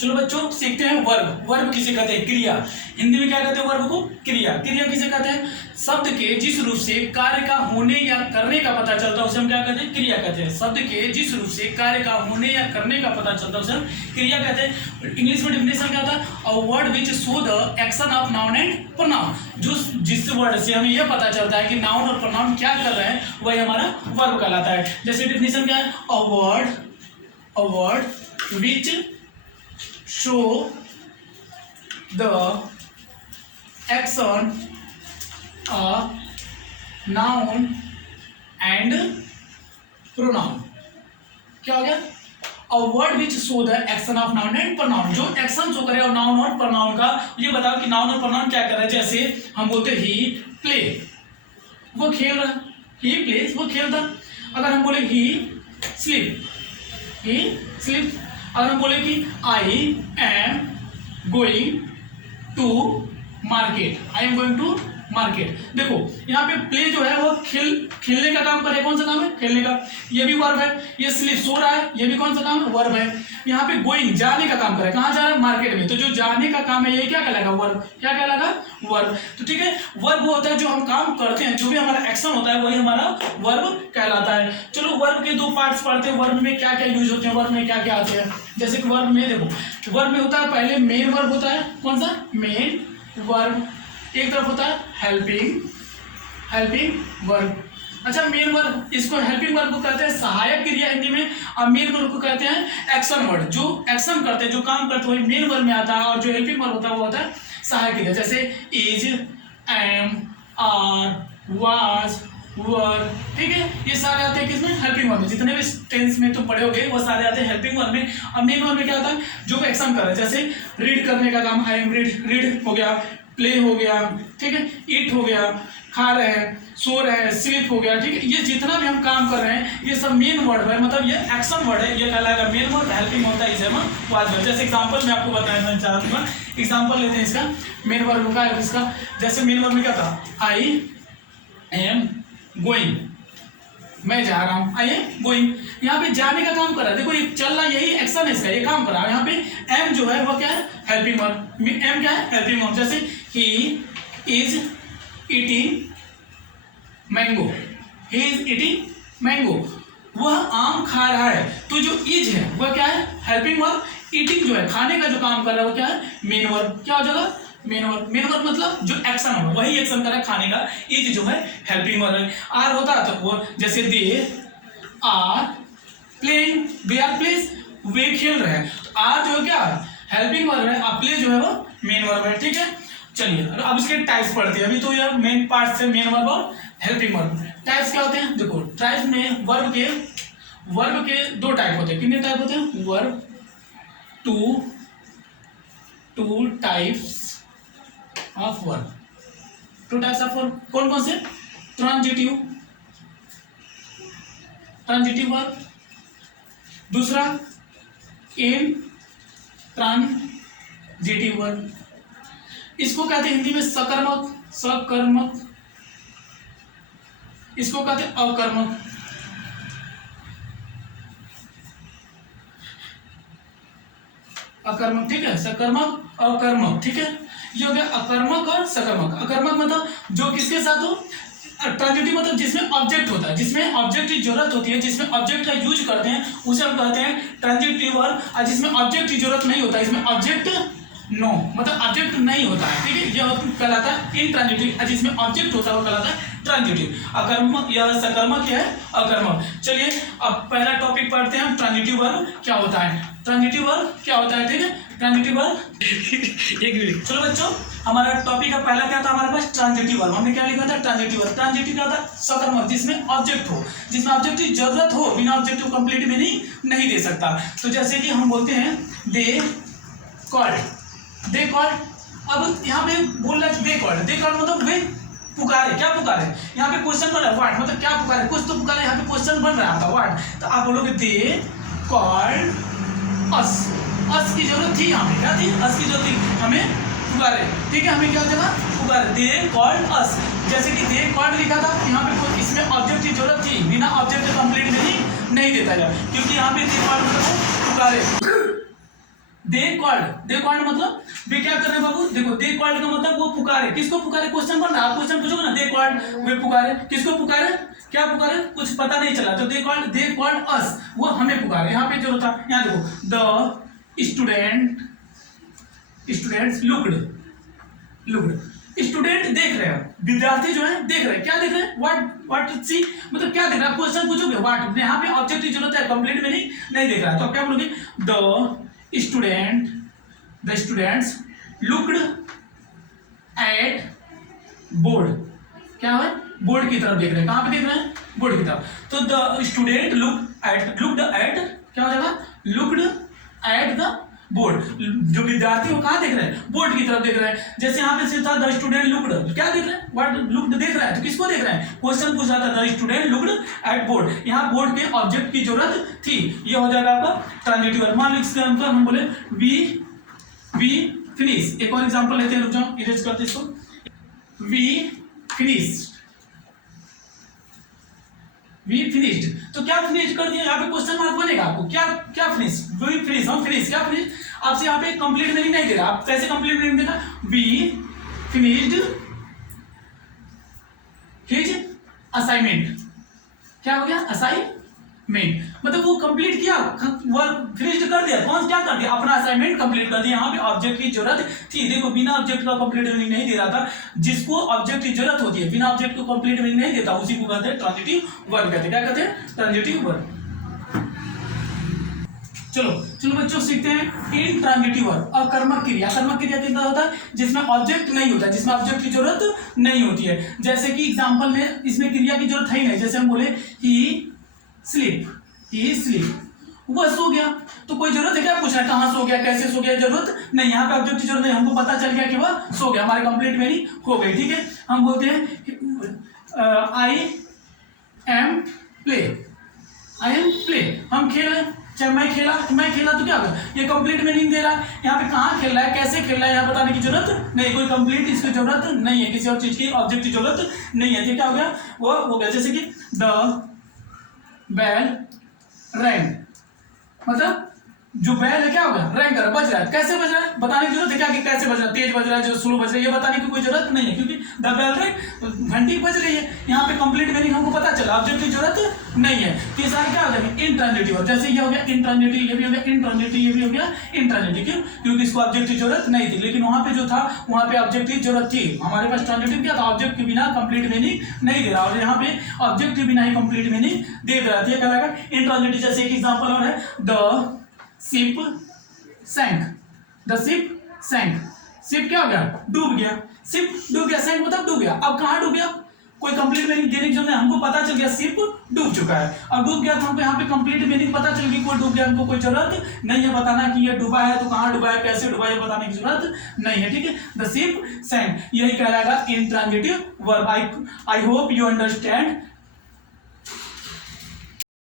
चलो बच्चों सीखते हैं वर्ब। वर्ब किसे कहते हैं? क्रिया। हिंदी में क्या कहते हैं वर्ब को? क्रिया। क्रिया किसे कहते हैं? शब्द के जिस रूप से कार्य का होने या करने का पता चलता है उसे हम क्या कहते हैं? क्रिया कहते हैं। शब्द के जिस रूप से कार्य का होने या करने का पता चलता है उसे हम क्रिया कहते हैं। इंग्लिश में डिफिनेशन क्या होता है? A word which show the action of noun and pronoun. जो जिस वर्ड से हमें यह पता चलता है कि नाउन और प्रोनाउन क्या कर रहे हैं वही हमारा वर्ब कहलाता है। जैसे डिफिनेशन क्या है? A word which show the action of noun and pronoun। क्या हो गया? A word which show the action of noun and pronoun। जो एक्शन शो करे और नाउन और प्रोनाउन का। ये बताओ कि नाउन और प्रोनाउन क्या कर रहा है। जैसे हम बोलते ही प्ले, वो खेल रहा, ही प्लेस, वो खेलता। अगर हम बोले ही स्लीप, ही स्लीप। अगर हम बोले कि I am going to market, I am going to market. देखो यहाँ पे प्ले जो है वो खेलने का काम करे। कौन सा काम है? खेलने का। ये भी वर्ब है। ये स्लीप, सो रहा है, ये भी कौन सा काम है? वर्ब है। यहाँ पे गोइंग, जाने का काम करे। कहाँ जा रहा है? मार्केट में। तो जो जाने का काम है ये क्या कहलाएगा? वर्ब। क्या कहलाएगा? वर्ब। तो ठीक है, वर्ब वो होता है जो हम काम करते हैं, जो भी हमारा एक्शन होता है वही हमारा वर्ब कहलाता है। चलो वर्ब के दो पार्ट्स पढ़ते हैं। वर्ब में क्या क्या यूज होते हैं, वर्ब में क्या क्या आते हैं। जैसे कि वर्ब में देखो, वर्ब में होता है पहले मेन वर्ब होता है। कौन सा? Main verb. एक तरफ होता है हेल्पिंग वर्ब। अच्छा, मेन वर्ब, इसको हेल्पिंग वर्ब को कहते हैं सहायक क्रिया हिंदी में, और मेन वर्ब को कहते हैं एक्शन वर्ड। जो एक्शन करते हैं, जो काम करते हैं वही मेन वर्ब में आता है, और जो हेल्पिंग वर्ब होता है वो होता है सहायक क्रिया। जैसे इज, एम, आर, वाज, वर। ठीक है, ये सारे आते हैं किसमें? हेल्पिंग वर्ब में। जितने भी टेंस में तुम पढ़े होगे वो सारे आते हैं हेल्पिंग वर्ब में। और मेन वर्ब में क्या होता है? जो एक्शन कर रहा है। जैसे रीड करने का काम, आई एम रीड हो गया, प्ले हो गया, ठीक है, ईट हो गया, खा रहे हैं, सो रहे हैं, स्लीप हो गया। ठीक है, ये जितना भी हम काम कर रहे हैं ये सब मेन वर्ड है, मतलब ये एक्शन वर्ड है, ये कहलाएगा मेन वर्ड। हेल्पिंग होता है इसे हम वाज वर्ड। जैसे एग्जांपल मैं आपको बताना चाहूँगा, एग्जांपल लेते हैं इसका। मेन वर्ड का है इसका। जैसे मेन वर्ड में क्या था? आई एम गोइंग, मैं जा रहा हूँ, आई एम गोइंग। यहाँ पे जाने का काम कर रहा है। देखो ये चल रहा, यही एक्शन है इसका, ये काम कर रहा है। यहाँ पे एम जो है वो क्या है? Helping verb. एम क्या है? Helping verb. जैसे he is eating mango, he is eating mango, वह आम खा रहा है। तो जो इज है वह क्या है? Helping verb. ईटिंग जो है, खाने का जो काम कर रहा है वो क्या है? Main verb. क्या हो जाएगा? Main verb. मेन वर्ब मतलब जो एक्शन होगा वही एक्शन कर रहा है खाने का। इज जो है हेल्पिंग वर्ब है। आर होता है तो वो, जैसे they are playing, they are plays, वे खेल रहे हैं। तो आर जो है क्या? हेल्पिंग वर्ब है, और प्ले जो है वो मेन वर्ब है। ठीक है, चलिए अब इसके टाइप्स पढ़ते हैं। अभी तो यह मेन पार्ट से मेन वर्ब और हेल्पिंग वर्ब। टाइप्स क्या होते हैं? देखो टाइप्स में वर्ब के दो टाइप होते हैं। कितने टाइप होते हैं? Verb two types of verb. Two types of verb कौन कौन से? ट्रांजिटिव वर्ब, दूसरा इंट्रांजिटिव वर्ब। इसको कहते हैं हिंदी में सकर्मक, इसको कहते हैं अकर्मक। अकर्मक, ठीक है, सकर्मक, अकर्मक। ठीक है, ये हो गया अकर्मक और सकर्मक। अकर्मक मतलब जो किसके साथ हो? ट्रांजिटिव मतलब जिसमें ऑब्जेक्ट होता है, जिसमें ऑब्जेक्ट की जरूरत होती है, जिसमें ऑब्जेक्ट का यूज करते हैं उसे हम कहते हैं ट्रांजिटिव वर्ब। और जिसमें ऑब्जेक्ट की जरूरत नहीं होता है, इसमें ऑब्जेक्ट नो मतलब ऑब्जेक्ट नहीं होता है। ठीक है, यह कहलाता है इंट्रांजिटिव। और जिसमें ऑब्जेक्ट होता है वो कहलाता है ट्रांजिटिव। अकर्मक या सकर्मक या अकर्मक। चलिए अब पहला टॉपिक पढ़ते हैं, ट्रांजिटिव वर्ब क्या होता है। ट्रांजिटिव वर्ब क्या होता है? ठीक है, ट्रांजिटिव वर्ब एक मिनट। चलो बच्चों, हमारा टॉपिक का पहला क्या था हमारे पास? Transitive verb. हमने क्या लिखा था? Transitive verb. ट्रांजिटिव क्या होता है? सकर्मक, जिसमें ऑब्जेक्ट हो, जिसमें ऑब्जेक्ट की जरूरत हो, बिना ऑब्जेक्ट को कंप्लीट मीनिंग नहीं दे सकता। तो जैसे कि हम बोलते हैं दे कॉल्ड। अब यहाँ पे बोल रहा है दे कॉल्ड मतलब वे पुकारे। क्या पुकारे? यहाँ पे क्वेश्चन बन रहा है व्हाट, मतलब क्या पुकारे? कुछ तो पुकारे। यहाँ पे क्वेश्चन बन रहा है आपका व्हाट। तो आप बोलोगे दे कॉल्ड अस। अस की जरूरत थी, यहाँ पे क्या थी? अस की जरूरत थी, हमें पुकारे। ठीक है, हमें क्या हो जाएगा? पुकारे। दे कॉल्ड अस। जैसे कि दे कॉल्ड लिखा था, यहाँ पे इसमें ऑब्जेक्ट की जरूरत थी, बिना ऑब्जेक्ट कंप्लीट नहीं देता जाए, क्योंकि यहाँ पे दे कॉल्ड मतलब पुकारे। दे कॉल्ड मतलब वे क्या कर रहे हैं बाबू, देखो दे कॉल्ड का मतलब वो पुकारे, किसको पुकारे, क्वेश्चन बन रहा है, आप क्वेश्चन पूछोगे ना, दे कॉल्ड वे पुकारे, किसको पुकारे, क्या पुकारे, कुछ पता नहीं चला, तो दे कॉल्ड अस, वो हमें पुकारे। यहाँ पे जो था, यहाँ देखो द स्टूडेंट्स लुक्ड, स्टूडेंट देख रहे हैं, विद्यार्थी जो है देख रहे हैं, क्या देख रहे हैं, व्हाट सी, मतलब क्या देख रहा है, क्वेश्चन पूछोगे व्हाट, यहाँ पे ऑब्जेक्ट की जरूरत है, कंप्लीट में नहीं देख रहा है, तो आप क्या बोलोगे, the students looked at board, क्या है, बोर्ड की तरफ देख रहे हैं, कहाँ पे देख रहे हैं, बोर्ड की तरफ, तो द स्टूडेंट लुक्ड एट क्या हो जाएगा, लुक्ड एट द बोर्ड, जो विद्यार्थी वो कहाँ देख रहे हैं, बोर्ड की तरफ देख रहे हैं। जैसे यहाँ पे सिर्फ था द स्टूडेंट लुक्ड, क्या देख रहे हैं, व्हाट लुक्ड देख रहा है, तो किसको देख रहे हैं, क्वेश्चन पूछ रहा था the student looked at board, यहाँ बोर्ड के ऑब्जेक्ट की जरूरत थी, ये हो जाएगा आपका ट्रांजिटिव वर्ब। मान लो इसके अंदर हम बोले वी फिनिश, एक और एग्जांपल लेते हैं, रुक जाओ इरेज करते इसको, वी फिनिश्ड, तो क्या फिनिश कर दिया, यहाँ पे क्वेश्चन मार्क बनेगा आपको, क्या फिनिश, वी फिनिश, हम फिनिश, क्या फिनिश, आपसे यहाँ पे कंप्लीट मीनिंग नहीं दे रहा, आप कैसे कंप्लीट मीनिंग देगा, वी फिनिश्ड हिज असाइनमेंट, क्या हो गया, असाइनमेंट, मतलब वो कंप्लीट किया, वर्क फिनिश्ड कर दिया, कौन क्या कर दिया, अपना असाइनमेंट कंप्लीट कर दिया। यहाँ पे ऑब्जेक्ट की जरूरत थी, देखो बिना ऑब्जेक्ट का कंप्लीट मीनिंग नहीं दे रहा था, जिसको ऑब्जेक्ट की जरूरत होती है बिना ऑब्जेक्ट को कंप्लीट मीनिंग नहीं देता, उसी को कहते हैं ट्रांजिटिव वर्ब, कहते हैं, क्या कहते हैं, ट्रांजिटिव वर्ब। चलो बच्चों सीखते हैं इन ट्रांजिटिव वर्ब। अकर्मक क्रिया कितना होता है, जिसमें ऑब्जेक्ट नहीं होता है, जिसमें ऑब्जेक्ट की जरूरत नहीं होती है, जैसे कि एग्जांपल में इसमें क्रिया की जरूरत है ही नहीं, जैसे हम बोले ही स्लीप, वह सो गया, तो कोई जरूरत है क्या पूछना, कहाँ सो गया, कैसे सो गया, जरूरत नहीं, यहाँ पे ऑब्जेक्ट की जरूरत नहीं, हमको पता चल गया कि वह सो गया, हमारे कंप्लीट मीनिंग हो गई, ठीक है। हम बोलते हैं आई एम प्ले, हम खेल, चाहे मैं खेला तो क्या होगा, ये कंप्लीट मीनिंग दे रहा है, यहाँ पे कहाँ खेल रहा है, कैसे खेल रहा है, यहाँ बताने की जरूरत नहीं, कोई कंप्लीट इसकी जरूरत नहीं है, किसी और चीज की ऑब्जेक्ट की जरूरत नहीं है, तो क्या हो गया, वो हो गया, जैसे कि द बेल रैंग, मतलब जो बेल है क्या होगा, रैंग कर बज रहा है, कैसे बज रहा है, बताने की जरूरत है क्या कि कैसे बज रहा है, तेज बज रहा है, जो स्लो बज रहा है, ये बताने की कोई जरूरत नहीं है, क्योंकि द बेल रैंग घंटी बज रही है, यहाँ पे कंप्लीट मीनिंग हमको पता चला, ऑब्जेक्ट की जरूरत नहीं है, तो ये सारे क्या हो जाएंगे, इंट्रांजिटिव, जैसे ये हो गया इंट्रांजिटिव, ये भी हो गया इंट्रांजिटिव, ये भी हो गया इंट्रांजिटिव, क्यों, क्योंकि इसको ऑब्जेक्ट की जरूरत नहीं थी, लेकिन वहां पे जो था वहां पे ऑब्जेक्ट की जरूरत थी, हमारे पास ट्रांजिटिव क्या था, ऑब्जेक्ट के बिना कंप्लीट मीनिंग नहीं दे रहा, और यहाँ पे ऑब्जेक्ट के बिना ही कंप्लीट मीनिंग दे रहा था, ये कहलाएगा इंट्रांजिटिव। जैसे एक एग्जांपल और है, द शिप सैंक, शिप क्या हो गया, डूब गया, शिप डूब गया, सैंक मतलब डूब गया, अब कहाँ डूब गया, कोई कंप्लीट मीनिंग देने की जरूरत नहीं, हमको पता चल गया शिप डूब चुका है, अब डूब गया तो हमको यहाँ पे कंप्लीट मीनिंग पता चल गई, कोई डूब गया, हमको कोई जरूरत नहीं है बताना कि ये डूबा है, तो कहाँ डूबा है, कैसे डूबा है, बताने की जरूरत नहीं है, ठीक है। द शिप सैंक, यही कहलाएगा intransitive verb. I hope you understand